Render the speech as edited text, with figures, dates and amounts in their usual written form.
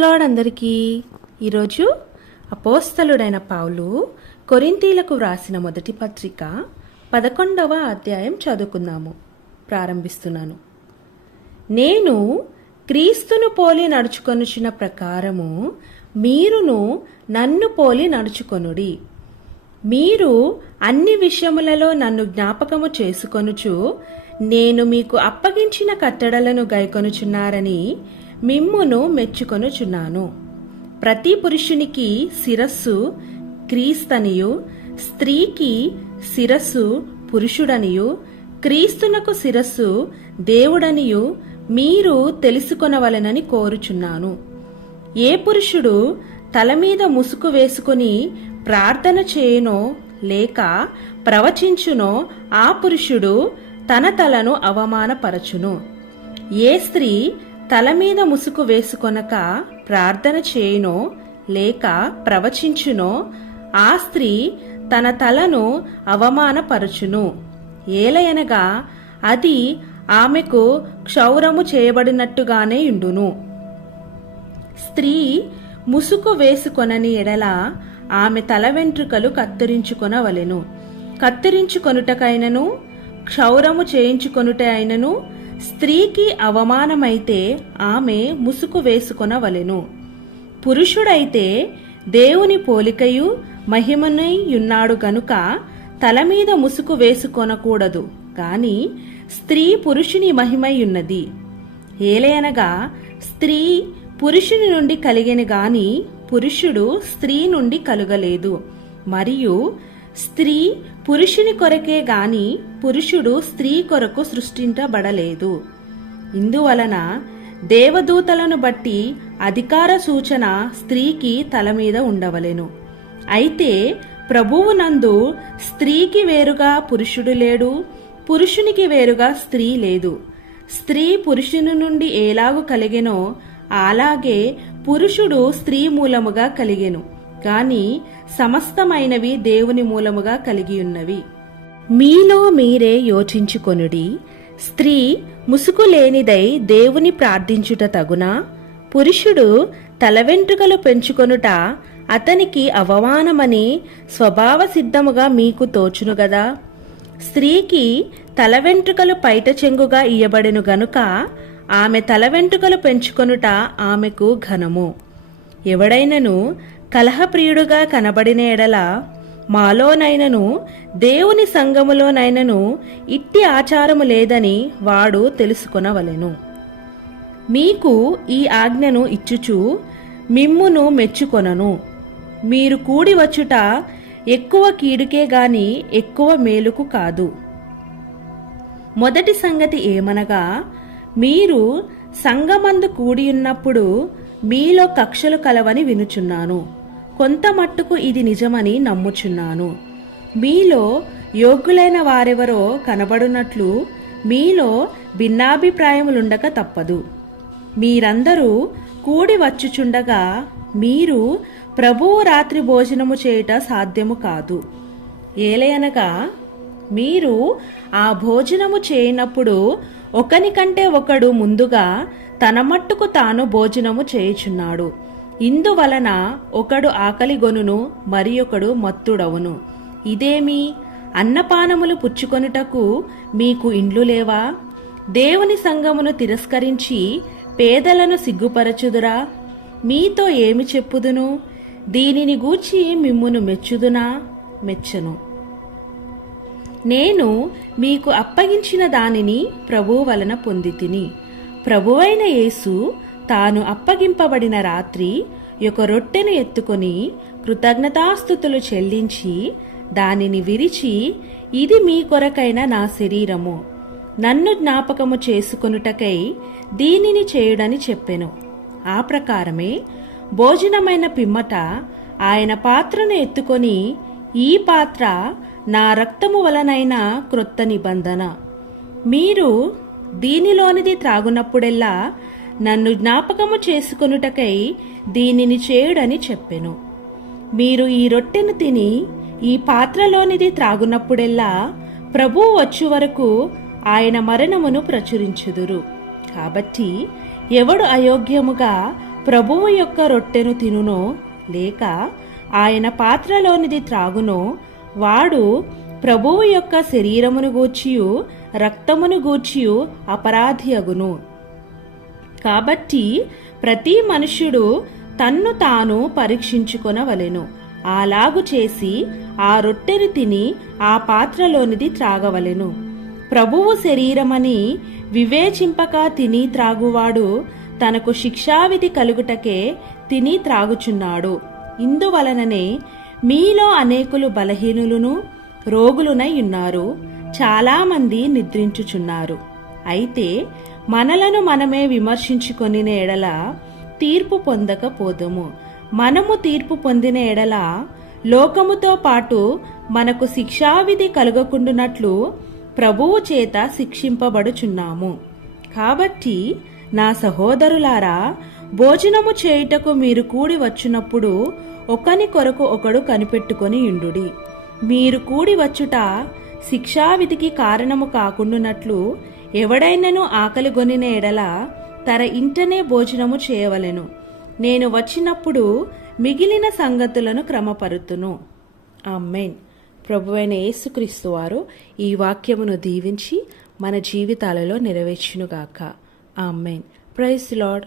Lord అందరికీ. ఈరోజు అపోస్తలుడైన పౌలు కొరింథీలకు వ్రాసిన మొదటి పత్రిక 11వ అధ్యాయం చదువుకుందాము. ప్రారంభిస్తున్నాను. నేను క్రీస్తును పోలి నడుచుకొనుచున్న ప్రకారము మీరును నన్ను పోలి నడుచుకొనుడి. మీరు అన్ని విషయములలో నన్ను జ్ఞాపకము చేసుకొనుచు నేను మీకు అప్పగించిన కట్టడలను గైకొనుచున్నారని మిమ్మును మెచ్చుకొనుచున్నాను. ప్రతి పురుషునికి శిరస్సు క్రీస్తనియు, స్త్రీకి శిరస్సు పురుషుడనియు, క్రీస్తునకు శిరస్సు దేవుడనియు మీరు తెలుసుకొనవలెనని కోరుచున్నాను. ఏ పురుషుడు తల మీద ముసుగు వేసుకుని ప్రార్థన చేయునో లేక ప్రవచించునో ఆ పురుషుడు తన తలను అవమానపరచును. ఏ స్త్రీ తల మీద ముసుగు వేసుకొనక ప్రార్థన చేయునో లేక ప్రవచించునో ఆ స్త్రీ తన తలను అవమానపరచును. ఏలయనగా అది ఆమెకు క్షౌరము చేయబడినట్టుగానే యుండును. స్త్రీ ముసుగు వేసుకొనని ఎడల ఆమె తల వెంట్రుకలు కత్తిరించుకొనవలెను. కత్తిరించుకొనుటకైనను క్షౌరము చేయించుకొనుట అయినను స్త్రీకి అవమానమైతే ఆమె ముసుగు వేసుకొనవలెను. పురుషుడైతే దేవుని పోలికయు మహిమనై యున్నాడు గనుక తల మీద ముసుగు వేసుకొనకూడదు గాని స్త్రీ పురుషుని మహిమై ఉన్నది. ఏలయనగా స్త్రీ పురుషుని నుండి కలిగెను గాని పురుషుడు స్త్రీ నుండి కలుగలేదు. మరియు స్త్రీ పురుషుని కొరకే గాని పురుషుడు స్త్రీ కొరకు సృష్టించబడలేదు. ఇందువలన దేవదూతలను బట్టి అధికార సూచన స్త్రీకి తల మీద ఉండవలెను. అయితే ప్రభువునందు స్త్రీకి వేరుగా పురుషుడు లేడు, పురుషునికి వేరుగా స్త్రీ లేదు. స్త్రీ పురుషుని నుండి ఎలాగు కలిగెనో అలాగే పురుషుడు స్త్రీ మూలముగా కలిగెను గాని సమస్తమైనవి దేవుని మూలముగా కలిగియున్నవి. మీలో మీరే యోచించుకొనుడి. స్త్రీ ముసుగు లేనిదై దేవుని ప్రార్థించుట తగునా? పురుషుడు తల వెంట్రుకలు పెంచుకొనుట అతనికి అవమానమని స్వభావ సిద్ధముగా మీకు తోచును గదా. స్త్రీకి తల వెంట్రుకలు పైట చెంగుగా ఇయ్యబడెను గనుక ఆమె తల వెంట్రుకలు పెంచుకొనుట ఆమెకు ఘనము. ఎవడైనను కలహప్రియుడుగా కనబడిన ఎడల మాలోనైనను దేవుని సంఘములోనైనను ఇట్టి ఆచారము లేదని వాడు తెలుసుకొనవలెను. మీకు ఈ ఆజ్ఞను ఇచ్చుచు మిమ్మును మెచ్చుకొనను. మీరు కూడి వచ్చుట ఎక్కువ కీడుకే గాని ఎక్కువ మేలుకు కాదు. మొదటి సంగతి ఏమనగా మీరు సంఘమందు కూడియున్నప్పుడు మీలో కక్షలు కలవని వినుచున్నాను. కొంత మట్టుకు ఇది నిజమని నమ్ముచున్నాను. మీలో యోగ్యులైన వారెవరో కనబడునట్లు మీలో భిన్నాభిప్రాయములుండక తప్పదు. మీరందరూ కూడి వచ్చుచుండగా మీరు ప్రభువు రాత్రి భోజనము చేయుట సాధ్యము కాదు. ఏలయనగా మీరు ఆ భోజనము చేయనప్పుడు ఒకనికంటే ఒకడు ముందుగా తన మట్టుకు తాను భోజనము చేయుచున్నాడు. ఇందువలన ఒకడు ఆకలిగొనును, మరి ఒకడు మత్తుడవును. ఇదేమి అన్నపానములు పుచ్చుకొనుటకు మీకు ఇండ్లు లేవా? దేవుని సంఘమును తిరస్కరించి పేదలను సిగ్గుపరచుదురా? మీతో ఏమి చెప్పుదును? దీనిని గూర్చి మిమ్మును మెచ్చుదునా? మెచ్చను. నేను మీకు అప్పగించిన దానిని ప్రభువు వలన పొందితిని. ప్రభువైన యేసు తాను అప్పగింపబడిన రాత్రి ఒక రొట్టెను ఎత్తుకొని కృతజ్ఞతాస్తుతులు చెల్లించి దానిని విరిచి, ఇది మీ కొరకైన నా శరీరము, నన్ను జ్ఞాపకము చేసుకొనుటకై దీనిని చేయుడని చెప్పెను. ఆ ప్రకారమే భోజనమైన పిమ్మట ఆయన పాత్రను ఎత్తుకొని, ఈ పాత్ర నా రక్తము వలనైన క్రొత్త నిబంధన. మీరు దీనిలోనిది త్రాగునప్పుడెల్లా నన్ను జ్ఞాపకము చేసుకొనుటకై దీనిని చేయుడని చెప్పెను. మీరు ఈ రొట్టెను తిని ఈ పాత్రలోనిది త్రాగునప్పుడెల్లా ప్రభువు వచ్చు వరకు ఆయన మరణమును ప్రచురించుదురు. కాబట్టి ఎవడు అయోగ్యముగా ప్రభువు యొక్క రొట్టెను తినునో లేక ఆయన పాత్రలోనిది త్రాగునో వాడు ప్రభువు యొక్క శరీరమును గూర్చియు రక్తమును గూర్చియు అపరాధి అగును. కాబట్టి ప్రతి మనుష్యుడు తన్ను తాను పరీక్షించుకొనవలెను. అలాగు చేసి ఆ రొట్టెను తిని ఆ పాత్రలోనిది త్రాగవలెను. ప్రభువు శరీరమని వివేచింపక తిని త్రాగువాడు తనకు శిక్షావిధి కలుగుటకే తిని త్రాగుచున్నాడు. ఇందువలననే మీలో అనేకులు బలహీనులను రోగులునై ఉన్నారు, చాలామంది నిద్రించుచున్నారు. అయితే మనలను మనమే విమర్శించుకొని ఎడల తీర్పు పొందకపోదుము. మనము తీర్పు పొందిన ఎడల లోకముతో పాటు మనకు శిక్షావిధి కలుగకుండునట్లు ప్రభువు చేత శిక్షింపబడుచున్నాము. కాబట్టి నా సహోదరులారా, భోజనము చేయుటకు మీరు కూడి వచ్చినప్పుడు ఒకని కొరకు ఒకడు కనిపెట్టుకొని యుండుడి. మీరు కూడి వచ్చుట శిక్షావిధికి కారణము కాకుండునట్లు ఎవడైనను ఆకలిగొనిన ఎడల తన ఇంటనే భోజనము చేయవలెను. నేను వచ్చినప్పుడు మిగిలిన సంగతులను క్రమపరుతును. ఆమేన్. ప్రభువైన యేసుక్రీస్తు వారు ఈ వాక్యమును దీవించి మన జీవితాలలో నెరవేర్చునుగాక. ఆమేన్. Praise the lord.